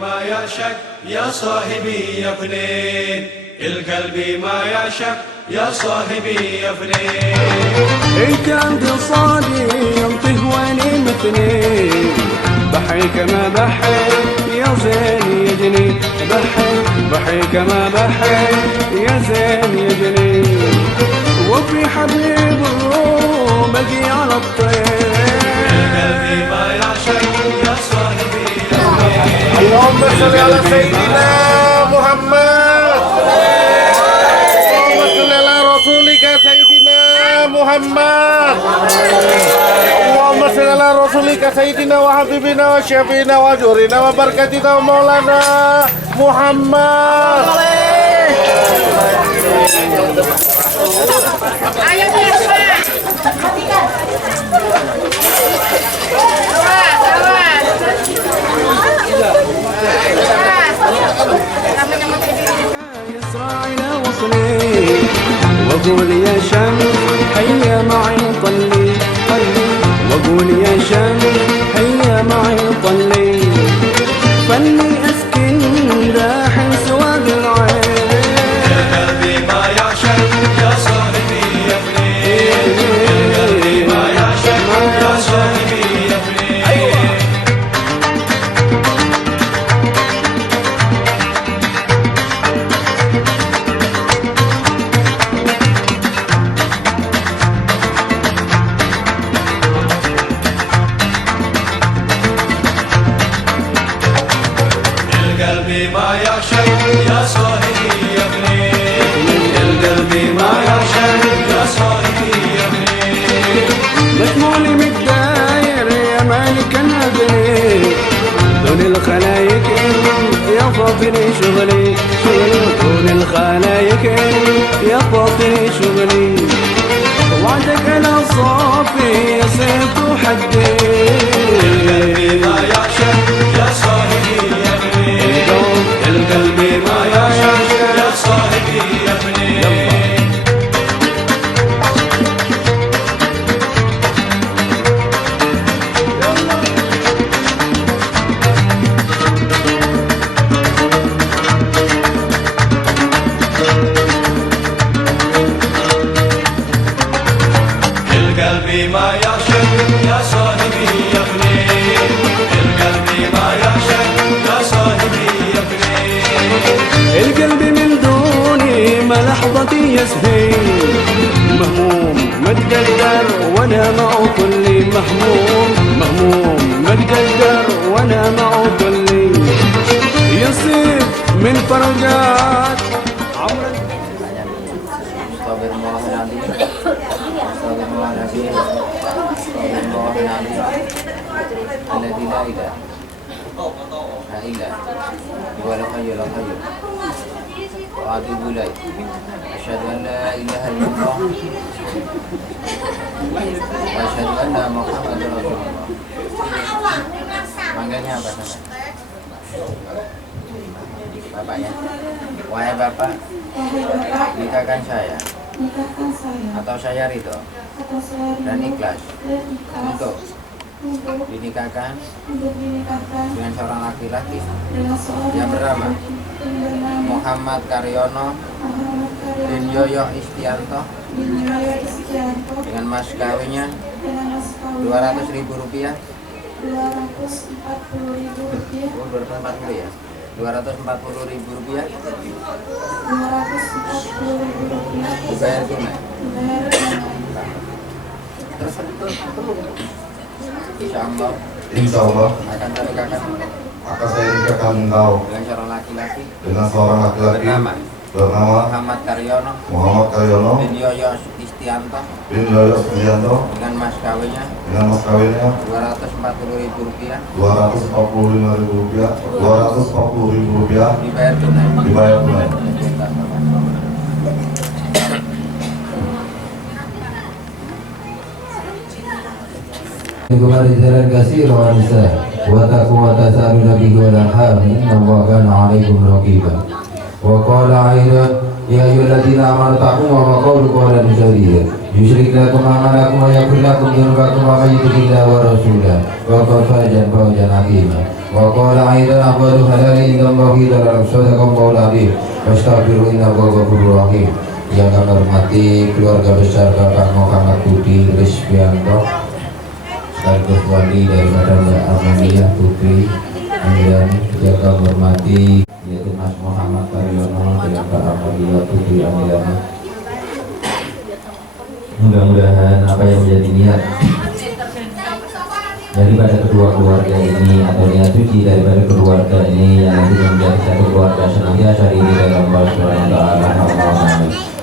ما يعشق يا صاحبي يفنين، القلب ما يعشق يا صاحبي يفنين. انت عند صادي ينطه واني مثني، بحي كما بحي يا زين يجني، بحي كما بحي يا زين يجني، وفي حبيب الروم بقي على الطير، القلب ما يعشق يا صاحبي يفنين. اللهم صل على سيدنا محمد، اللهم صل على رسولك سيدنا محمد، اللهم صل على رسولك سيدنا وحبيبنا وشفينا وجورنا وبركتنا ومولانا محمد. يسرعنا وصلي وقول يا شمس هيا معي طلي، وقول يا شمس هيا معي طلي، فني اسكن داحن سواد العين، القلب ما يعشق يا صاحبي يفنين، القلب ما يعشق يا صاحبي يفنين. القلب ما يعشق يا صاحبي يفنين، القلب ما يعشق يا صاحبي يفنين. مشمولي متداير يا مالك النبي، دون الخلايق يا فاطني شغلي، دون الخلايق يا فاطني شغلي، وعدك انا صافي يا سيف وحدي، القلب ما يعشق يا صاحبي يفنين، القلب ما يعشق يا صاحبي يفنين. القلب ما يعشق يا صاحبي يفنين، القلب ما يعشق يا صاحبي يفنين. القلب من دوني ما لحظتي يسهي، مهموم متقدر وانا معه كلي، مهموم متقدر وانا معه كلي، يصيب من فرجات عمرك. الذي لا إله إلا هو الحي القيوم وأتوب إليه أشهد أن لا إله إلا الله وأشهد أن محمدا رسول الله. Manggilnya apa sama? Bapaknya. Wahai Bapak, nikahkan saya atau saya ridho dan ikhlas untuk dinikahkan dengan seorang laki-laki yang bernama Muhammad Karyono bin Yoyo Istianto dengan mas kawinnya Rp200.000. 240 ya? Rp240.000 dibayar tunai. Insya Allah akan saya nikahkan engkau dengan seorang laki-laki bernama Muhammad Karyono bin Yoyo Istianto dengan mas kawinnya Rp240.000 dibayar tunai. Rijalan kasir wa nisa wa taqu wa tasalu nabi wa laham inna wa kana alaikum raqiba wa qala aidan ya ayyuhalladzina amanu taqullaha wa qulu qawlan sadida yushrik lakum a'malakum wa yaghfir lakum dhunubakum wa may yuti' Allaha wa rasulahu wa qad faza fawzan 'azima wa وقال أيضا أفضل حلال عند الله تعالى صدقكم قول عظيم واستغفروا إنه غفور رحيم. Yang kami hormati keluarga besar Bapak Muhammad Budi Rizvianto sekaligus wali daripada Mbak Amalia Putri Andriani. Yang kami hormati yaitu Mas Muhammad Karyono dan Mbak Amalia Putri Andriani. Mudah-mudahan apa yang menjadi niat daripada kedua keluarga ini atau niat suci daripada keluarga ini yang nanti menjadi satu keluarga senantiasa di dalam Allah Subhanahu wa taala.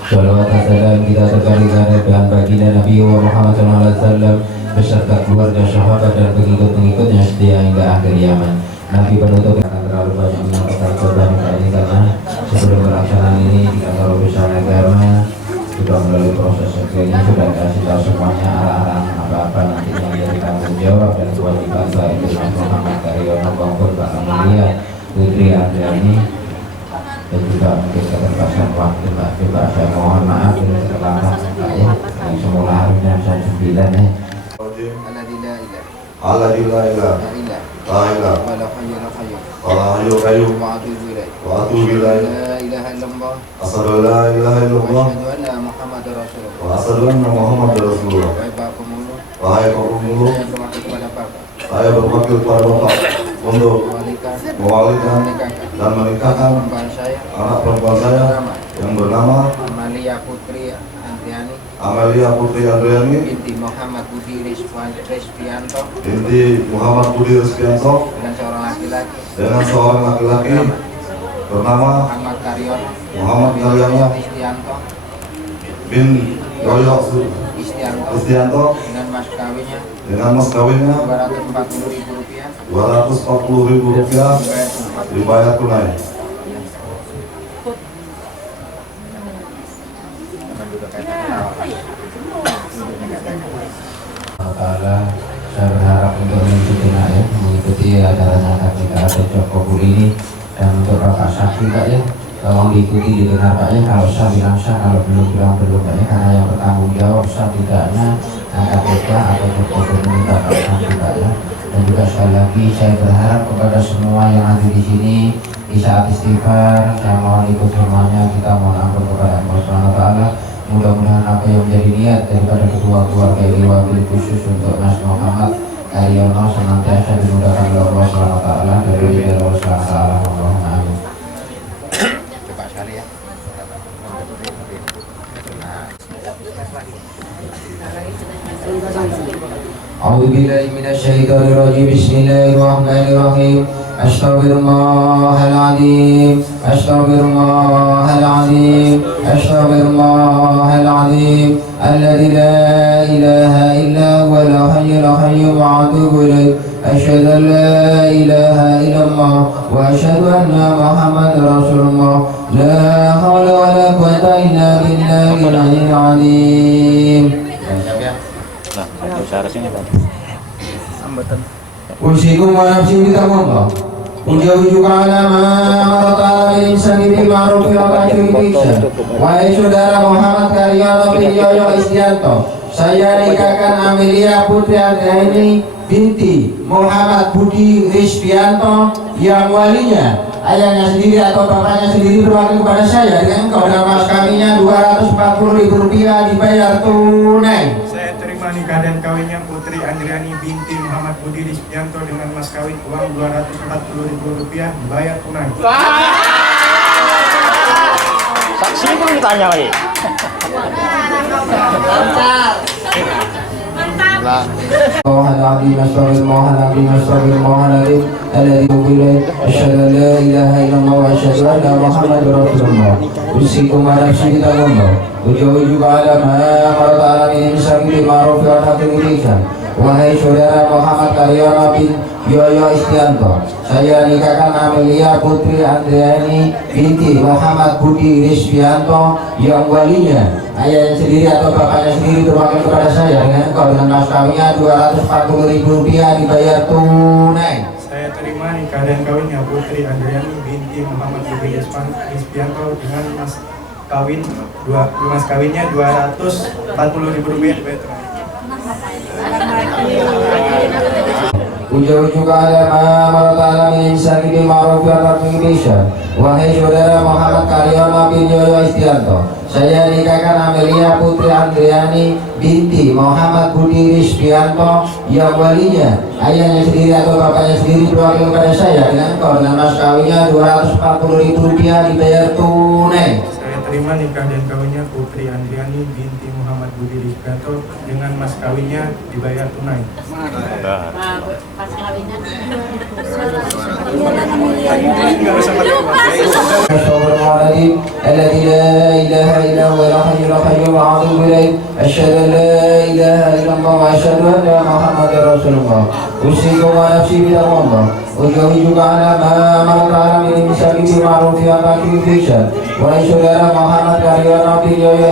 Shalawat dan salam kita terkalikan dengan baginda Nabi Muhammad SAW beserta keluarga, sahabat dan pengikut-pengikutnya setia hingga akhir zaman. Nabi penutup akan terlalu banyak menyampaikan korban ini karena sebelum pelaksanaan ini kita terlalu besar agama sudah melalui proses ini sudah kasih tahu semuanya arah-arah apa-apa nantinya menjadi tanggung jawab dan kewajiban baik itu Mas Muhammad Karyono maupun Mbak Amalia Putri Andriani. Dan juga mungkin keterbatasan waktu Mbak, coba saya mohon maaf ini terlambat ya, yang semula harusnya jam 9 ya. Alhamdulillah. Ta'ala. Wala hayyu wa atubu ilaih. La ilaha illallah. Asyhadu la ilaha illallah. Asyhadu anna Muhammadar Rasulullah. Wa asyhadu anna Muhammadar Rasulullah. Wahai Pak Pemuluh, Wahai Pak Pemuluh, saya berwakil kepada Bapak saya berwakil kepada Bapak untuk mewalikan dan menikahkan perempuan saya anak perempuan saya yang bernama Amalia Putri Andriani Amalia Putri Andriani binti Muhammad Budi Rizvianto binti Muhammad Budi Rizvianto dengan seorang laki-laki bernama Muhammad Karyono Istianto bin Yoyo Istianto dengan mas kawinnya Rp240.000 dibayar tunai. Ta'ala, saya berharap untuk mengikuti acaranya kita ada Joko ini dan untuk Bapak Safi Pak ya, tolong diikuti didengar Pak ya, kalau sah bilang sah, kalau belum bilang belum Pak ya, karena yang bertanggung jawab sah tidaknya KPK atau Joko minta Pak Safi Pak ya. Dan juga sekali lagi saya berharap kepada semua yang hadir di sini di saat istighfar saya mohon ikut semuanya, kita mohon ampun kepada Allah Subhanahu wa taala. Mudah-mudahan apa yang menjadi niat daripada kedua keluarga ini wabil khusus untuk Mas Muhammad Karyono senantiasa dimudahkan oleh Allah Subhanahu wa taala dari Allah Subhanahu wa taala. Allahumma amin. Coba sekali ya. A'udzu billahi minasyaitonir rajim. Bismillahirrahmanirrahim. Astaghfirullahal azim. Astaghfirullahal azim. Astaghfirullahal azim. Alladzi la ilaha illa huwal hayyul qayyum wa atubu ilaih. Asyhadu an la ilaha illallah wa asyhadu anna Muhammadar Rasulullah. La haula wa la quwwata illa billahil aliyyil azim. Usikum wa nafsi bitaqwallah. Menjauhkan alama amara insani bil ma'ruf wa nahi anil munkar. Wahai saudara Muhammad Karyono bin Yoyo Istianto, saya nikahkan Amalia Putri Andriani binti Muhammad Budi Rizvianto yang walinya ayahnya sendiri atau bapaknya sendiri berwakil kepada saya dengan engkau dan mas kawinnya Rp240.000 dibayar tunai. Saya terima nikah dan kawinnya Putri Andriani binti Muhammad Budi Rizvianto dengan mas kawin uang Rp240.000 dibayar tunai. Saksi itu ditanya lagi. Alhamdulillah, asyhadu an la ilaha illallah wa asyhadu anna Muhammadar Rasulullah. Usikum wa nafsi bitaqwallah. Ujujuka ala ma amara ta'ala min insani bil ma'ruf wa nahi anil munkar. Wahai saudara Muhammad Karyono bin Yoyo Istianto, saya nikahkan Amalia Putri Andriani binti Muhammad Budi Rizvianto yang walinya ayahnya sendiri atau bapaknya sendiri berwakil kepada saya dengan engkau dengan mas kawinnya Rp240.000 dibayar tunai. Saya terima nikah dan kawinnya Putri Andriani binti Muhammad Budi Rizvianto dengan mas kawinnya Rp240.000 dibayar tunai. ujuk-ujuk ala ma amara ta'ala min insani bil ma'ruf wa nahi anil munkar. Wahai saudara Muhammad Karyono bin Yoyo Istianto, saya nikahkan Amelia Putri Andriani binti Muhammad Budi Rizkianto yang walinya ayahnya sendiri atau bapaknya sendiri berwakil kepada saya dengan mas kawinnya Rp240.000 dibayar tunai. Saya terima nikah dan kawinnya Putri Andriani binti Muhammad Budi Rizkianto dengan mas kawinnya dibayar tunai. Pas kawinnya. الذي لا إله إلا هو الحي القيوم وأتوب إليه أشهد أن لا إله إلا الله وأشهد أن محمدا رسول الله أوصيكم ونفسي بتقوى الله أجاهدك على ما أمر تعالى من الإمساك بالمعروف والنهي عن المنكر. Wahai saudara Muhammad Karyono bin Yoyo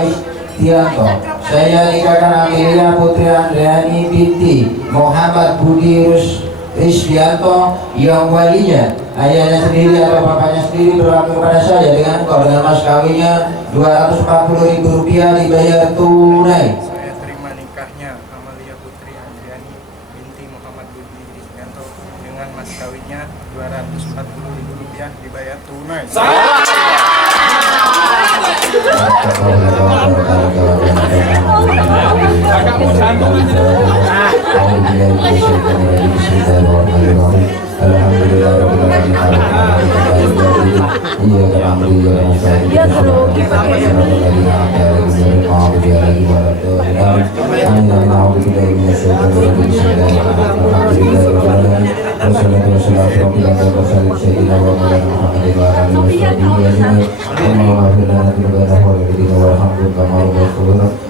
Istianto, saya nikahkan Amelia Putri Andriani binti Muhammad Budi Rizkianto yang walinya ayahnya sendiri atau bapaknya sendiri berwakil kepada saya dengan mas kawinnya Rp240.000 dibayar tunai. Saya terima nikahnya Amelia Putri Andriani binti Muhammad Budi Rizkianto dengan mas kawinnya Rp240.000 dibayar tunai.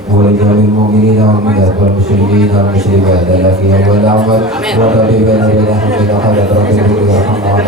ولجميع المؤمنين والمؤمنات والمسلمين والمسلمات الأحياء والأموات وتقبل بينهم بين خيرات ربهم ويرحمنا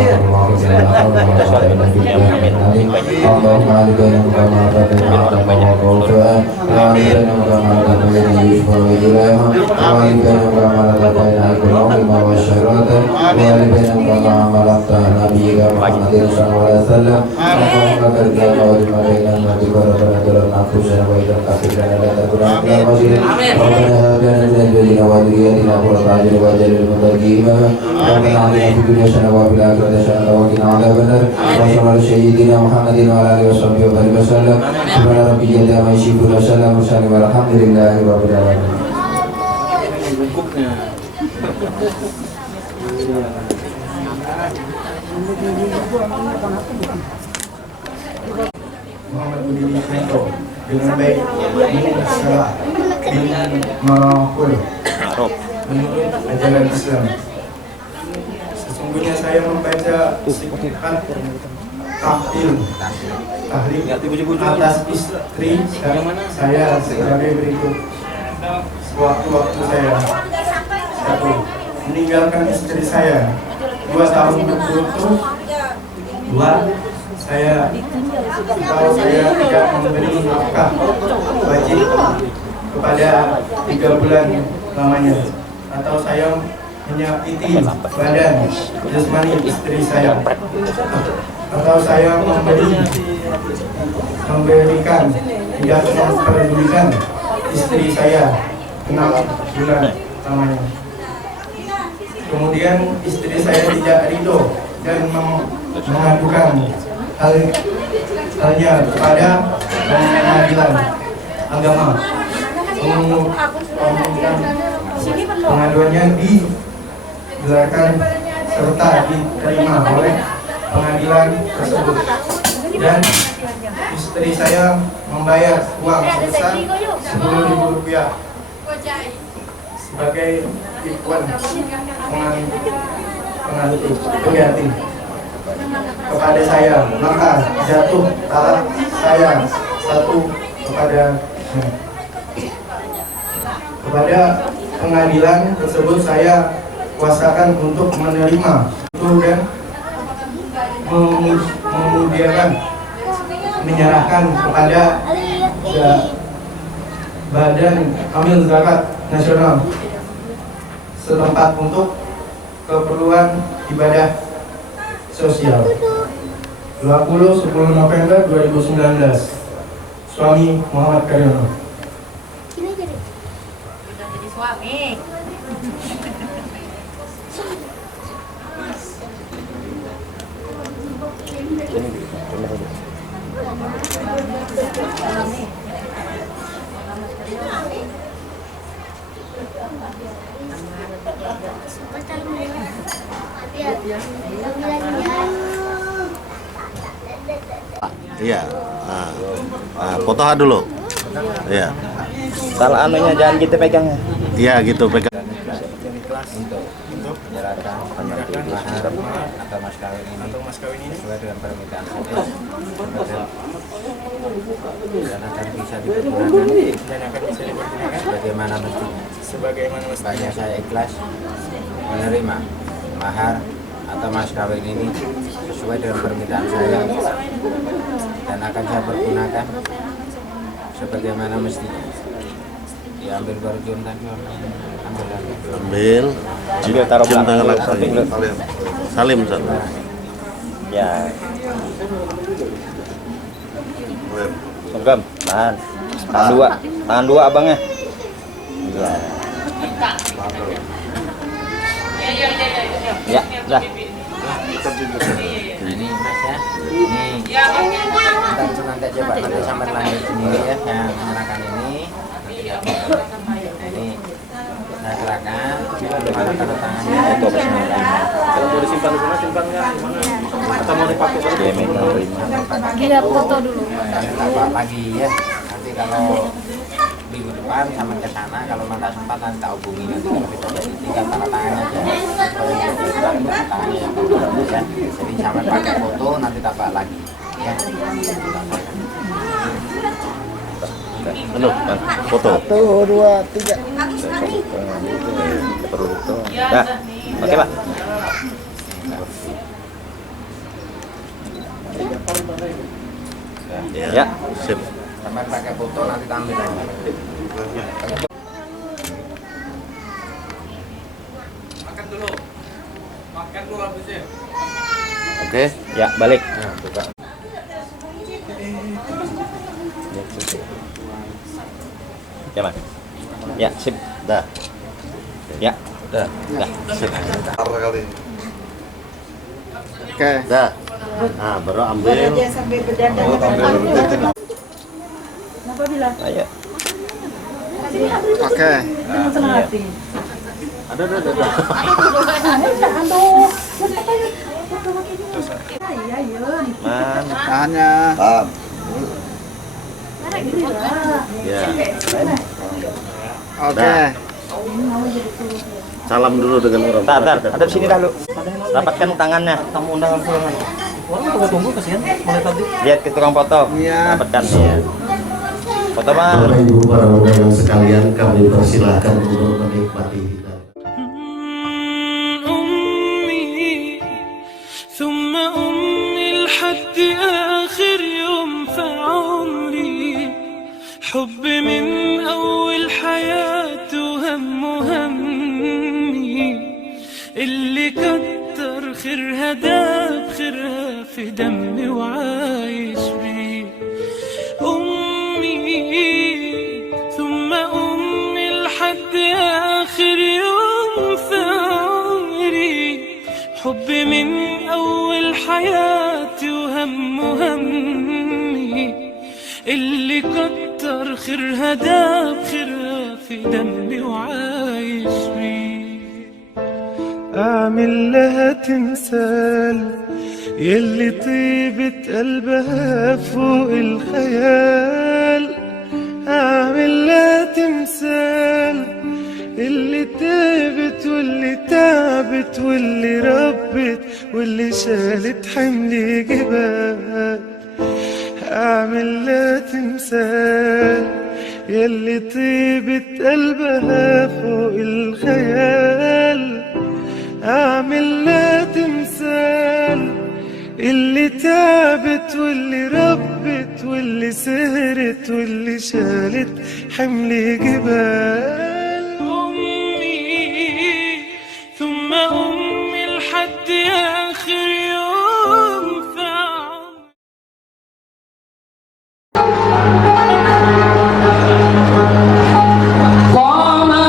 اللهم علي بينهم كما بين عدم وقوفا وعلي بينهم كما بين يوسف وإلههم وعلي بينهم كما بين إبراهيم والشرات وعلي بينهم كما أمرت نبيك محمد صلى الله عليه وسلم اللهم بارك لنا وجمع بيننا ببركة أنفسنا وإذا كفرنا لا تكن على المسجد ربنا هب لنا من أزواجنا وذرياتنا قرة أعين واجعل للمتقين ربنا آتنا في الدنيا حسنة وفي الآخرة حسنة وقنا عذاب النار وصلى على سيدنا محمد وعلى آله وصحبه وسلم سبحان ربك عما يصفون وسلام على والحمد لله رب العالمين. Muhammad Budi Rizkianto dengan baik salah dengan ma'ruf menurut ajaran Islam. Sesungguhnya saya membaca sikat tahlil atas istri saya sebagai berikut. Sewaktu-waktu saya 1. Meninggalkan istri saya 2 tahun berturut-turut. 2. Saya tidak memberi nafkah wajib kepada 3 bulan lamanya, atau saya menyakiti badan jasmani istri saya, atau saya memberikan tidak memperdulikan istri saya 6 bulan lamanya. Kemudian istri saya tidak ridho dan mengadukan halnya kepada pengadilan agama. Pengaduannya digelarkan serta diterima oleh pengadilan tersebut, dan istri saya membayar uang sebesar Rp10.000 sebagai ikhwan pengganti kepada saya, maka jatuh talak saya 1 kepada pengadilan tersebut. Saya kuasakan untuk menerima itu dan kemudian menyerahkan kepada Badan Amil Zakat Nasional setempat untuk keperluan ibadah sosial. 10 November 2019. Suami Muhammad Karyono. Sudah jadi suami. Iya. Foto dulu. Iya. Salah anunya jangan gitu pegangnya. Iya gitu pegang. Untuk menyerahkan mahar atau mas kawin ini sesuai dengan permintaan saya dan akan bisa dipergunakan sebagaimana mestinya. Supaya saya ikhlas menerima mahar atau mas kawin ini sesuai dengan permintaan saya dan akan saya pergunakan sebagaimana mestinya. Diambil baru cium tangan. Ambil. Taruh Cium tangan belakang. lagi. Salim. Ya. Sungkem, tahan. Tahan dua abangnya. Ya. Ya, dah. Ini mas ya, ini nanti coba nanti sampai lanjut sendiri ya, saya menyerahkan ini saya serahkan mana tanda tangannya Kalau mau disimpan di sana, simpan nggak? Atau mau dipakai baru? Kita foto dulu. tak lagi ya, nanti kalau minggu depan sama ke sana, kalau tak sempat nanti tak hubungi nanti kalau kita jadi tinggal tanda tangan aja tangannya yang bagus ya, jadi sampai pakai foto nanti tak lagi ya. Foto. 1, 2, 3. Dah. Oke, Pak. Ya. Sip. Sampai pakai foto nanti tampil lagi. Makan dulu habisnya. Oke, ya balik. Nah, buka. Ya, Mas. Ya, sip. Dah. Ya. Dah. Dah. Sip. Kali. Oke. Dah. Nah, baru ambil. Sampai berdandan. Kenapa bilang? Ayo. Oke. Ada. Tahannya. Ya. Oke. Salam dulu dengan orang. Tar. Hadap sini dahulu. Rapatkan tangannya. Tamu undangan pulangan. Tunggu kasihan, mulai tadi. Lihat ke tukang foto. Iya. Rapatkan. Iya. Foto, Bang. Bapak Ibu para undangan sekalian, kami persilahkan untuk menikmati hidangan. ثم أمي لحد آخر يوم في عمري حب من أول حياة وهم همي اللي كتر خيرها داب خيرها في دمي وعايش بيه أمي ثم أمي لحد آخر يوم في عمري حب من أول حياتي وهم همي اللي كتر خيرها داب خيرها في دمي وعايش بيه أعمل لها تمثال يلي طيبة قلبها فوق الخيال أعمل لها تمثال اللي تعبت واللي تعبت واللي ربت واللي شالت حمل جبال أعمل لها تمثال يلي طيبت قلبها فوق الخيال أعمل لها تمثال اللي تعبت واللي ربت واللي سهرت واللي شالت حمل جبال ثم أمي لحد آخر يوم في عمري قمر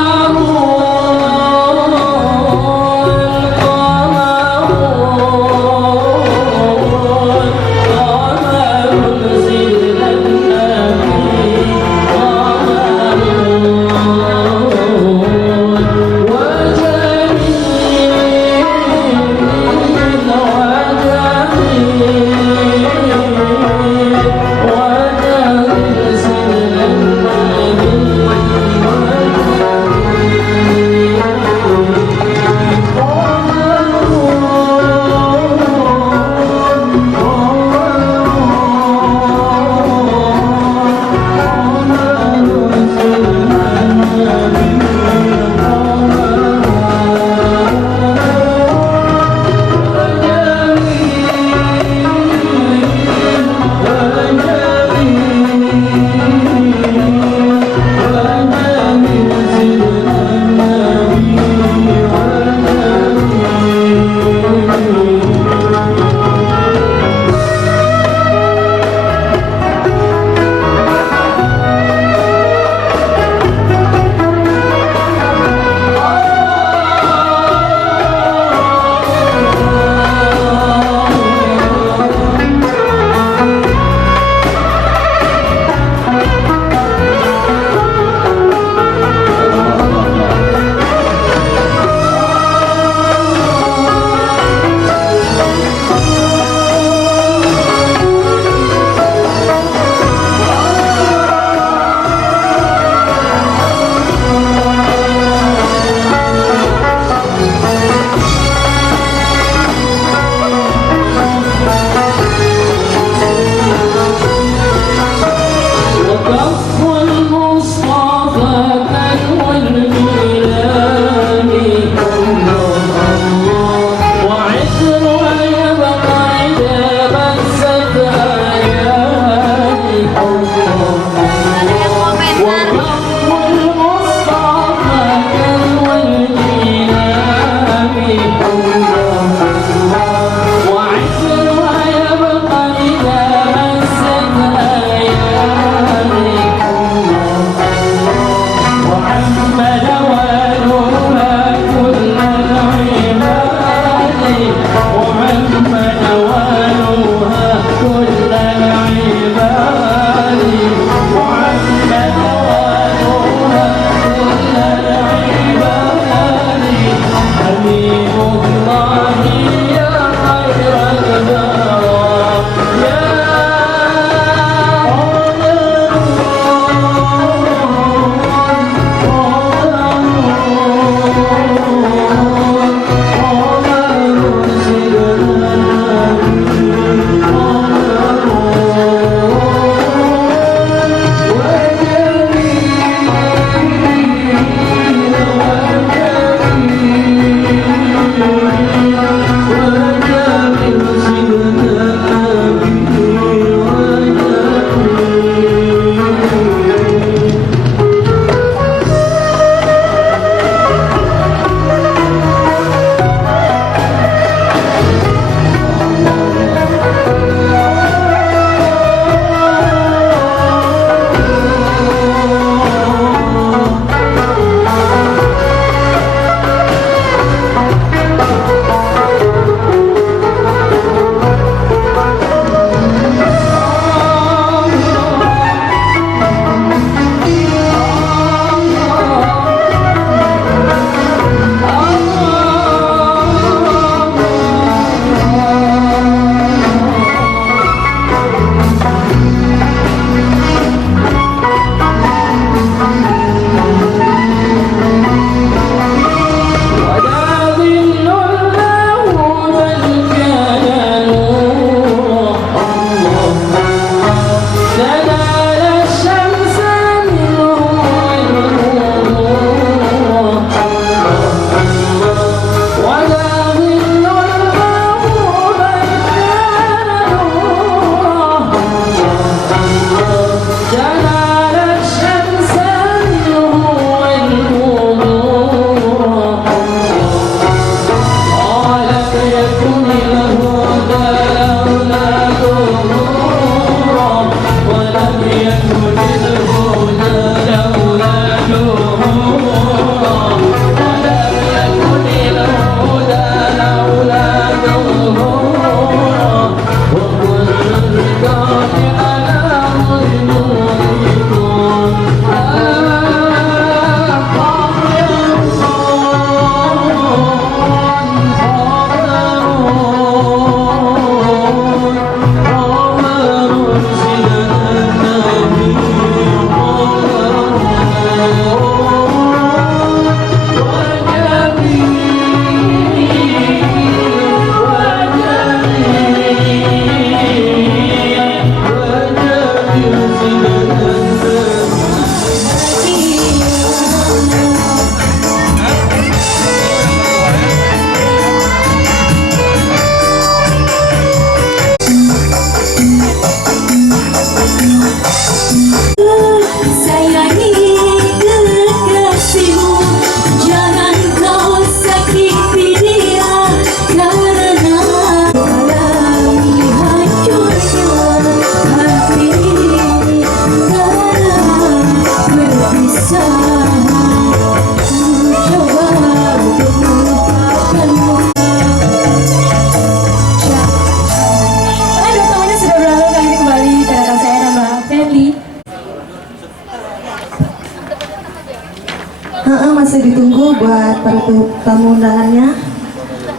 Masih ditunggu buat para tamu undangannya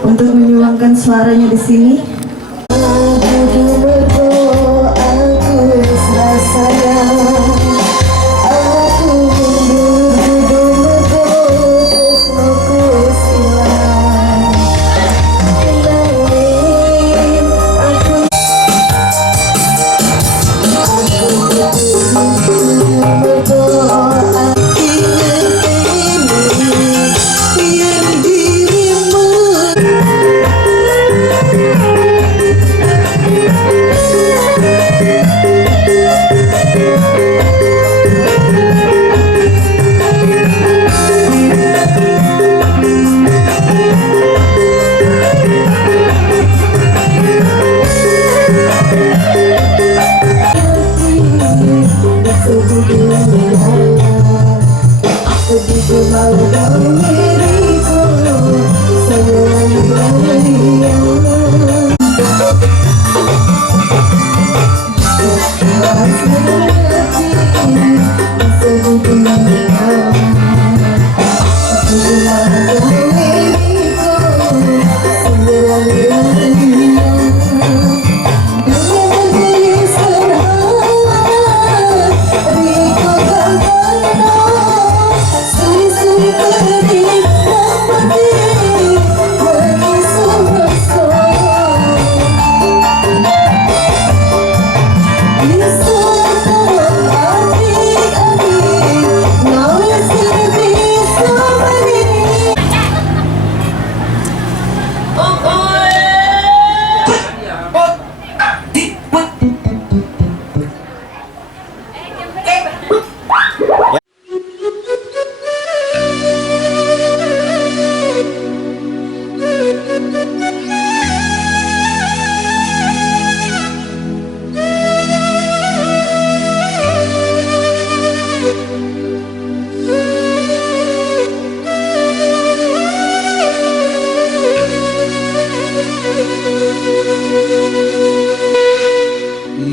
untuk menyumbangkan suaranya di sini.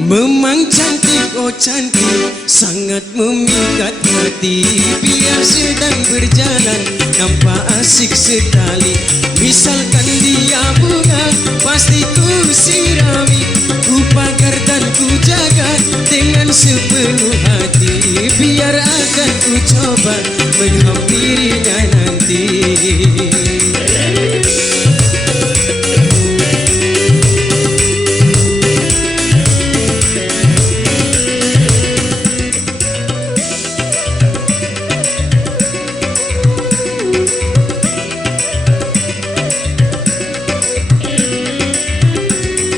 Memang cantik, oh cantik, sangat memikat hati. Biar sedang berjalan, nampak asik sekali. Misalkan dia bunga, pasti ku sirami. Ku pagar dan ku jaga dengan sepenuh hati. Biar akan ku coba menghampirinya nanti.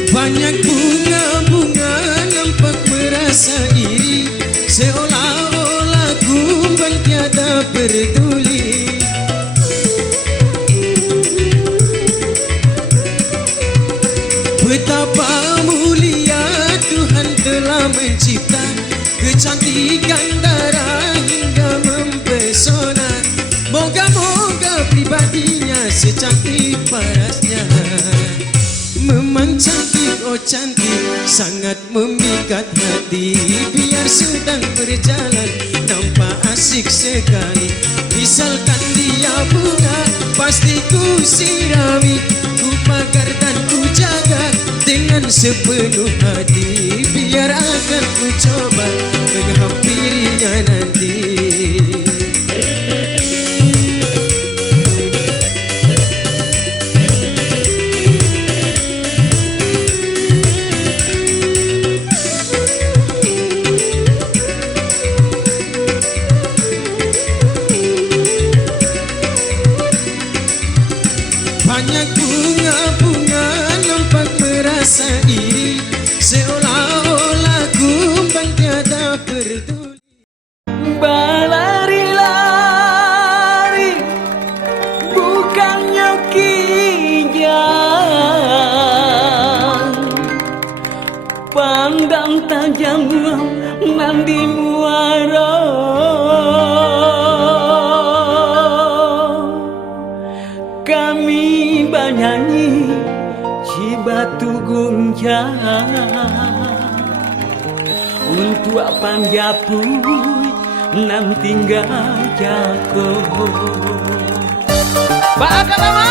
Banyak bunga-bunga nampak merasa iri, seolah-olah kumbang tiada peduli. Betapa mulia Tuhan telah mencipta, kecantikan darah hingga mempesona. Moga-moga pribadinya secantik parasnya. Memang cantik, oh cantik, sangat memikat hati. Biar sedang berjalan, nampak asik sekali. Misalkan dia bunga, pasti ku sirami. Ku pagar dan ku jaga dengan sepenuh hati. Biar akan ku coba menghampirinya nanti. Banyak bunga-bunga nampak merasa iri, seolah-olah kumbang tiada peduli. Berlari-lari bukannya kijang, pandang tajam mandi muara. Kami bernyanyi Cibatu Gunjang untuk panjapui nam tinggal jago. Bakal lama,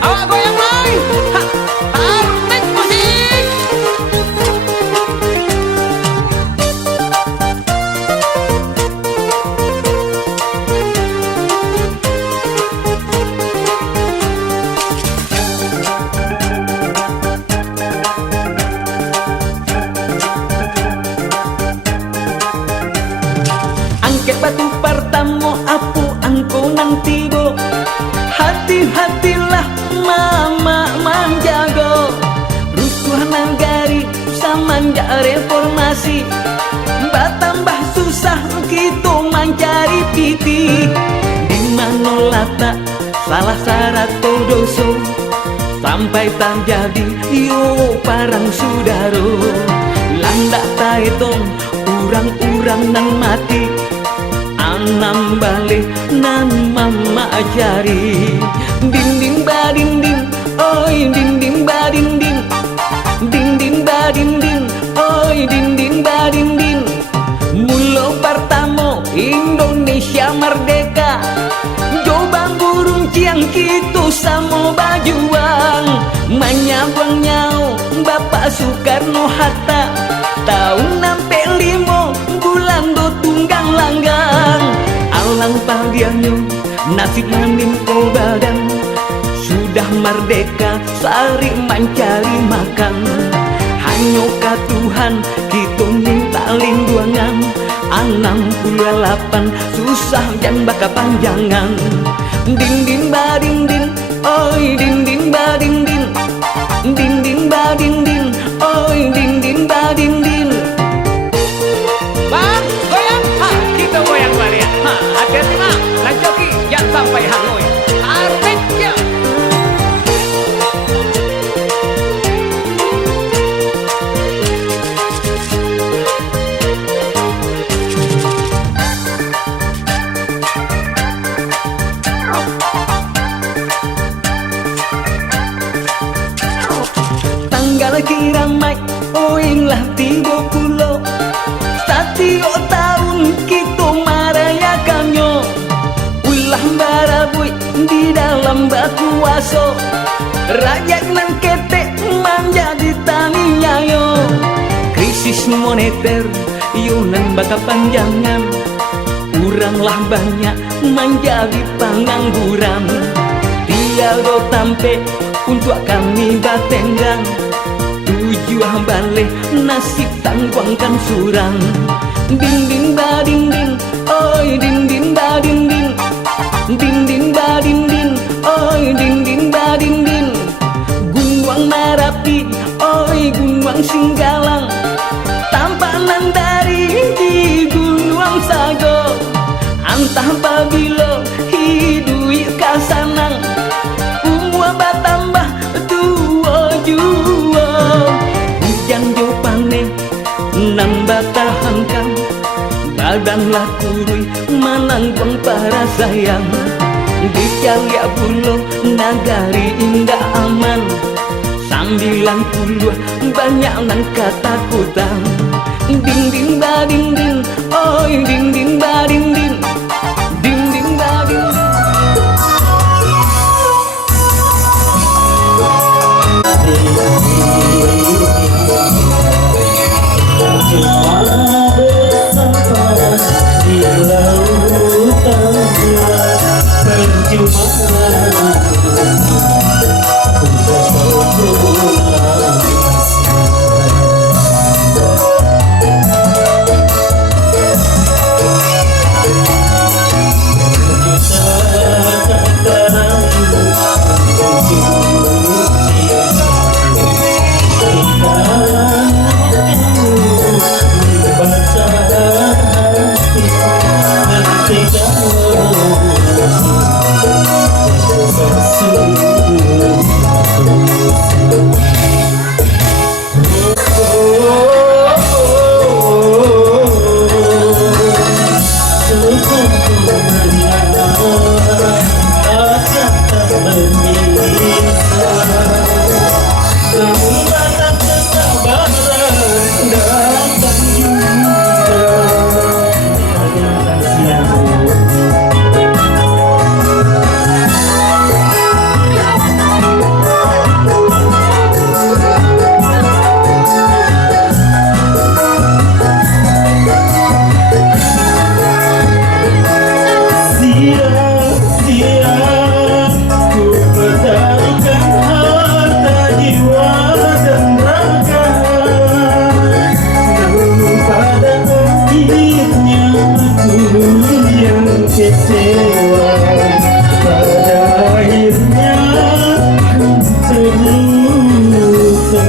awak goyang main. Artek musik. Angket batu pertama apu angko nang tibo. Hati-hatilah mama manjago. Rusuh nagari samanja reformasi. Batambah susah kita mencari piti. Di mana lata salah syarat doso. Sampai terjadi yo parang sudaro. Landak taetong urang-urang nang mati. Anam balik nan mama ajari. Din din ba din din, oi din din ba din din. Din din ba din din, oi din din ba din din. Mulo pertama Indonesia merdeka. Jobang burung ciang kita sama bajuang. Manyabang nyau Bapak Soekarno Hatta. Tahun 65 bulan do tunggang langgang. Alang padianyo nasib menimpa badan. Sudah merdeka sari mencari makan. Hanya ka Tuhan kita minta lindungan. 68 susah dan baka panjangan. Din din ba din din, oi din din ba din din. Din din ba din din, oi din din ba din din. Bang, goyang. Kita goyang balik ya. Hati-hati mah, lanjoki jangan sampai hangoy. Artek ya. Tanggal kiramai, oinglah 30. Satio tahun kita merayakannya. Ulah barabui di dalam bakuaso. Rakyat nan ketek menjadi taninya yo. Krisis moneter yo nan baka panjangan. Uranglah banyak menjadi pengangguran. Tiada tampe untuk kami batenggang. Tujuan balik nasib tangguangkan surang. Din din ba din din, oi din din ba din din. Din din ba din din, oi din din ba din din. Gunung Merapi, oi Gunung Singgalang. Tampanan dari di Gunung Sago. Antah pabilo hidui kasanang. Umur batambah tua jua. Hujan jo panen nambah tahankan. Badanlah kurui menanggung para sayang. Di Calia Pulau nagari indah aman. 90 banyak nan ketakutan. Ding ding ba ding ding, oi ding ding ba ding ding. Ding ding ba ding ding. Di lautan percuma kecewa, pada akhirnya terluka.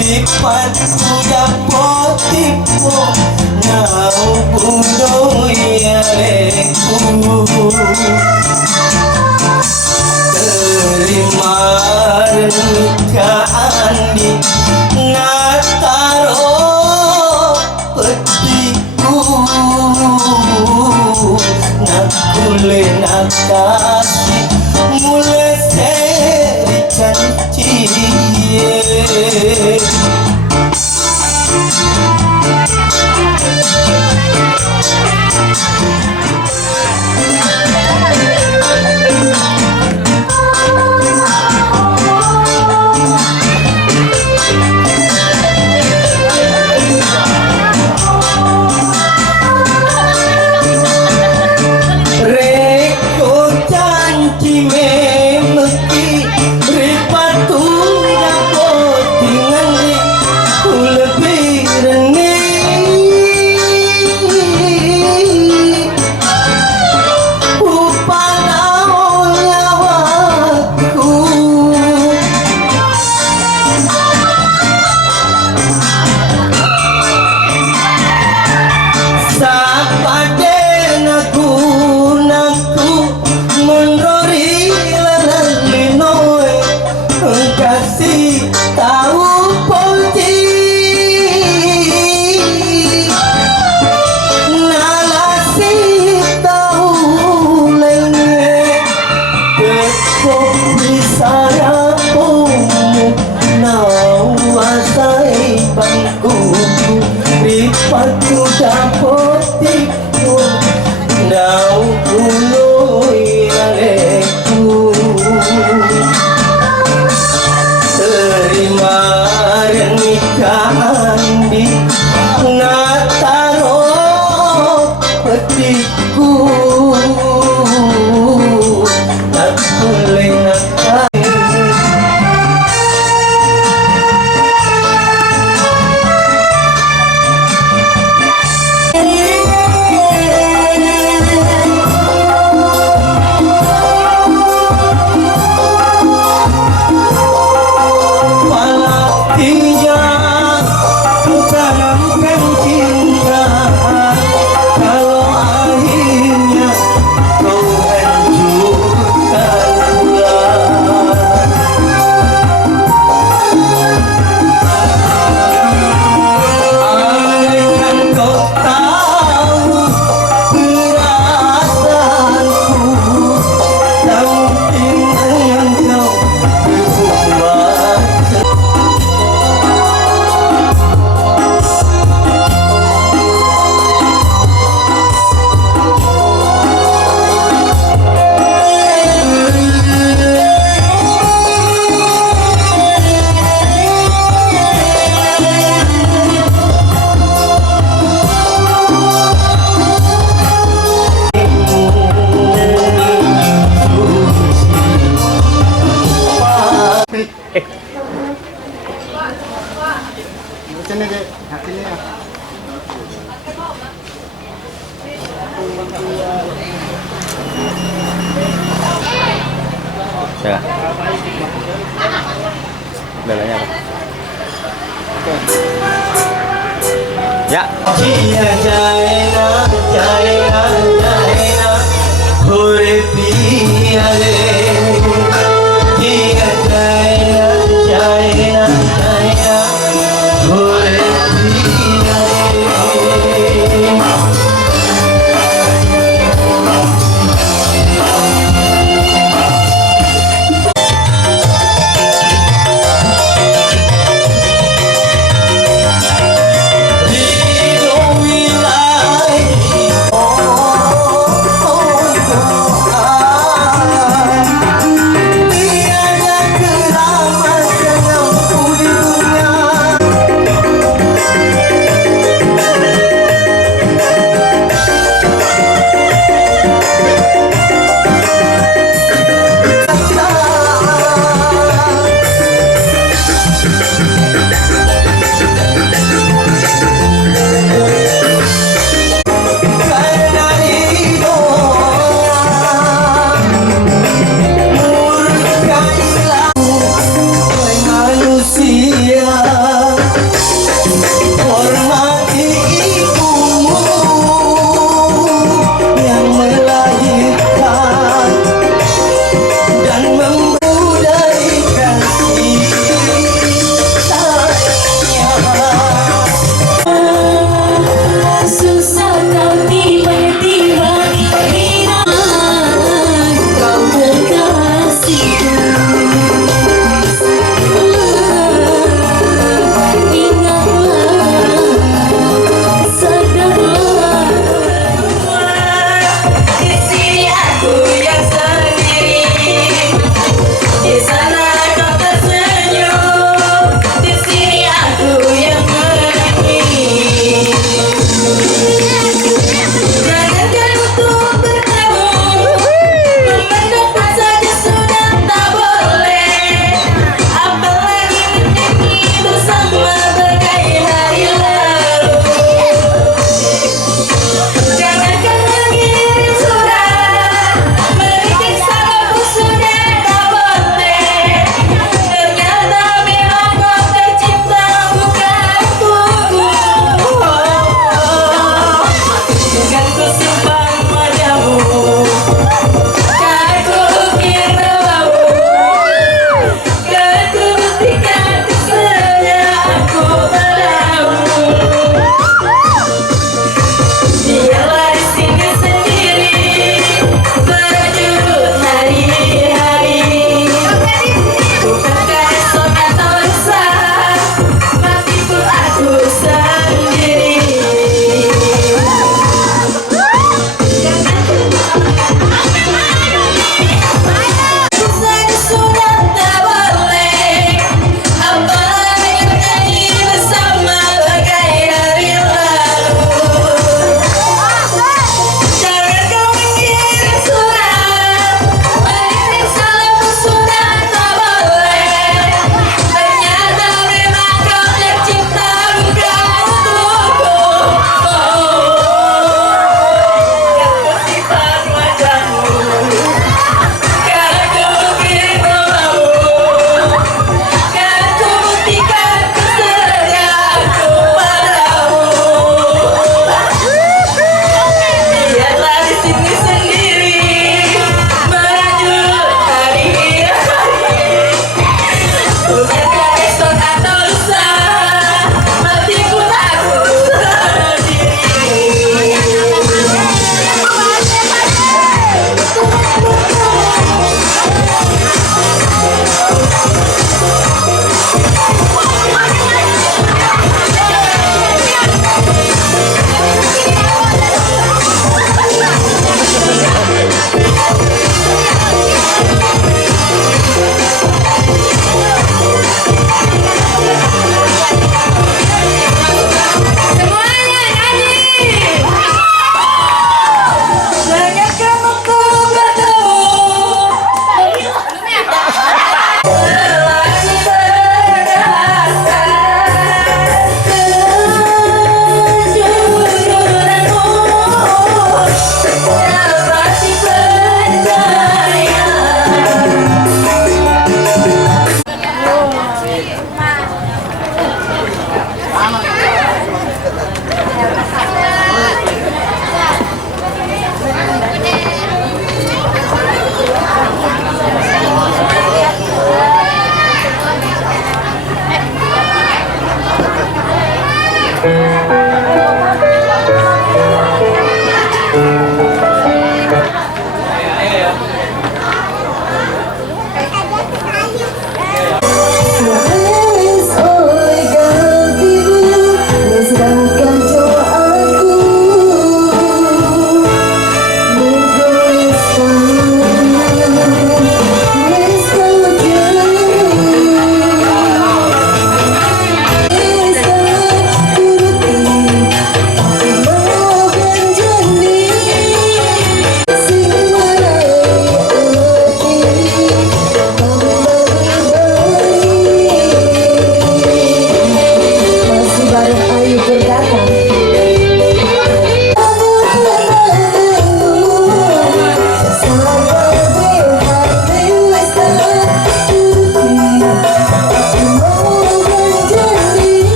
Lipat kuda potipu nau budoya leku terima renkaan di nataro petiku nakule nakasi mulai seri cantik. Reko janji memeki ripatu dapat dengan ku lebih rening upana nyawaku sapaden aku menrori lalinoy kasih tahu polisi nalasi tahu lenge kekopi saya pumu nawasai bangku ripatu dapotiku nau buloi aleku terima renikahan di nataro petiku tak boleh nakal. Ya. Belanya apa? Ya. Dia jaina jaina jaina hore piare dia jaina jaina jaina hore piare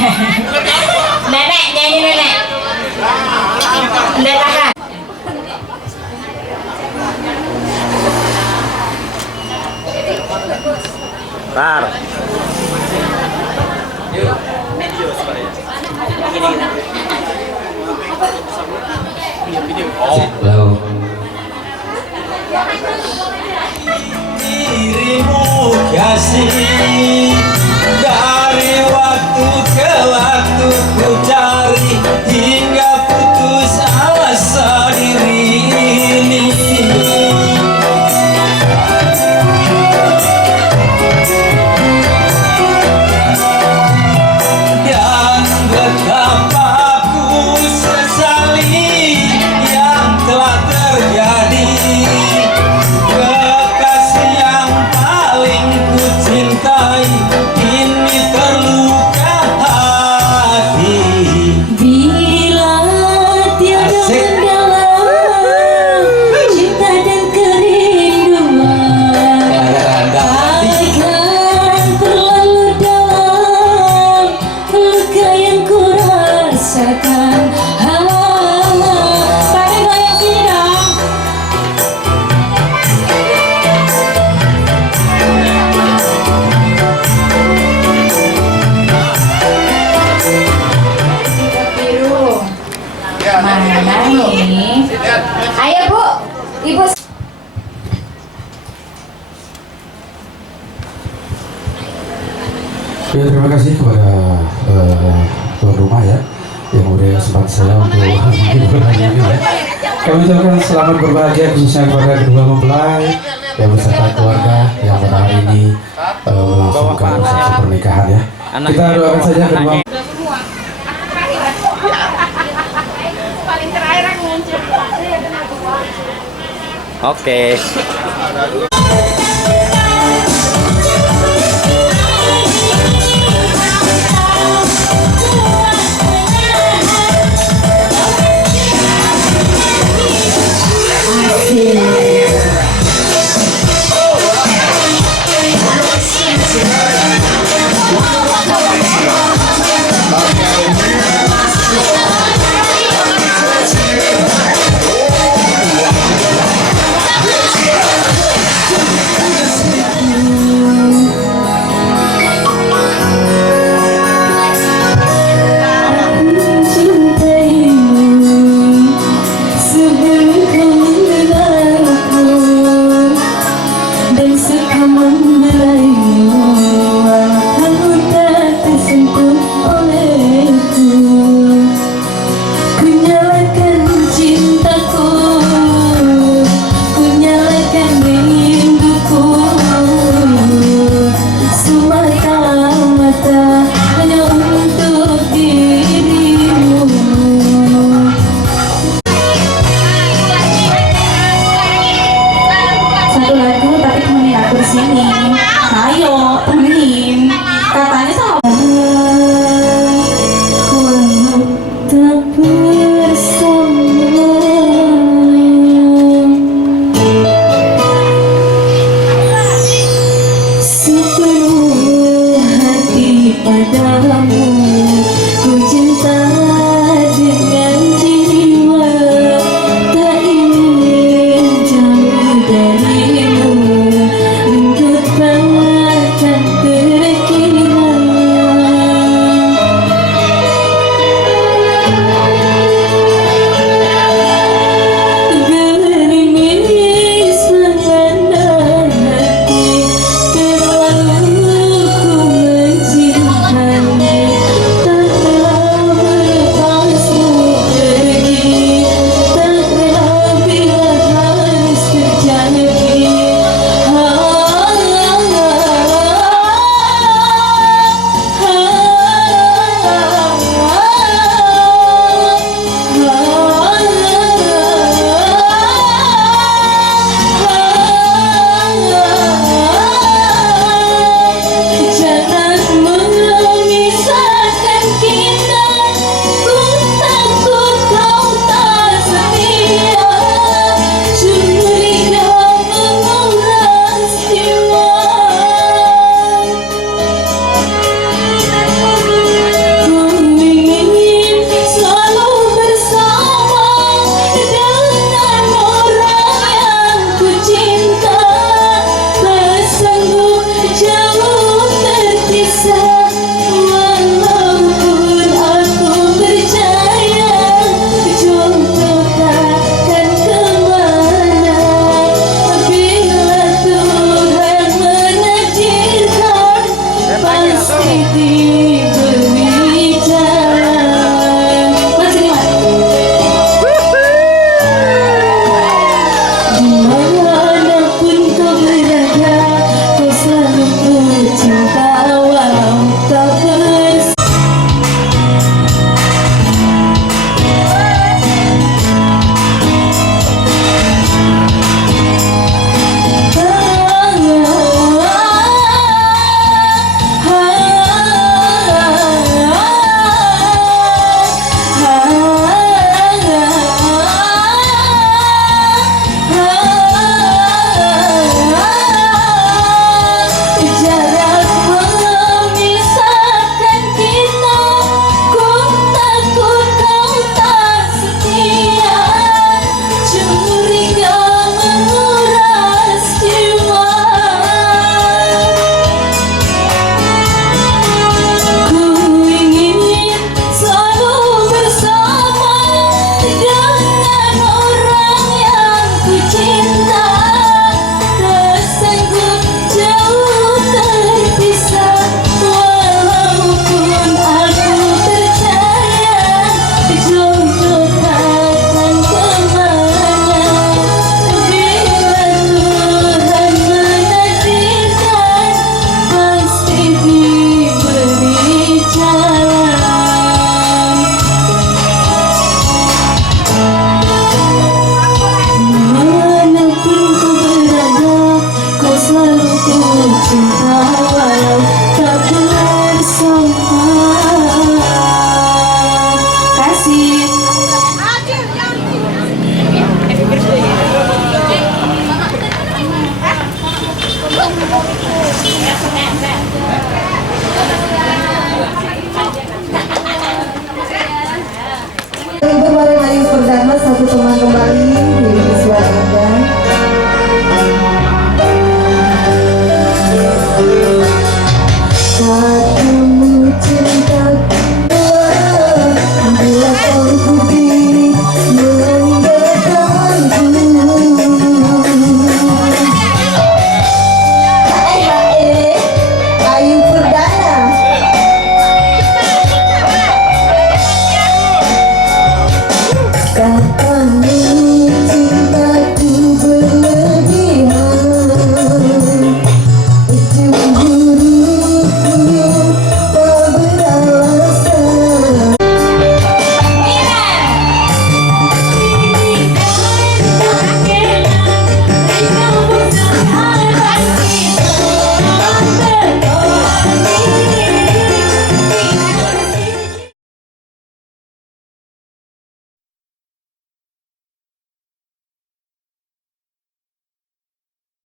Nenek, nyanyi nenek. Kakak. Tar. Halo. Dirimu kasih dari waktu ke waktu ku cari hingga putus asa diri ini. Dan betapa ku sesali yang telah terjadi. Kekasih yang paling ku cintai ini terluka hati. Bila tiada mendalam cinta dan kerinduan akan terlalu dalam luka yang ku rasakan. Pada goyang sini dong. Biru. Mana nih? Ayo Bu, Ibu. Ya, terima kasih kepada tuan rumah ya yang udah sempat saya untuk menghibur hari ini ya. Kami ucapkan selamat berbahagia khususnya kepada kedua mempelai yang beserta keluarga yang pada hari ini melangsungkan prosesi pernikahan ya. Kita doakan saja kedua Paling terakhir aku muncul. Oke. Satu lagu tapi temenin aku di sini. Ayo temenin. Katanya sama. Tak bersama sepenuh hati padamu.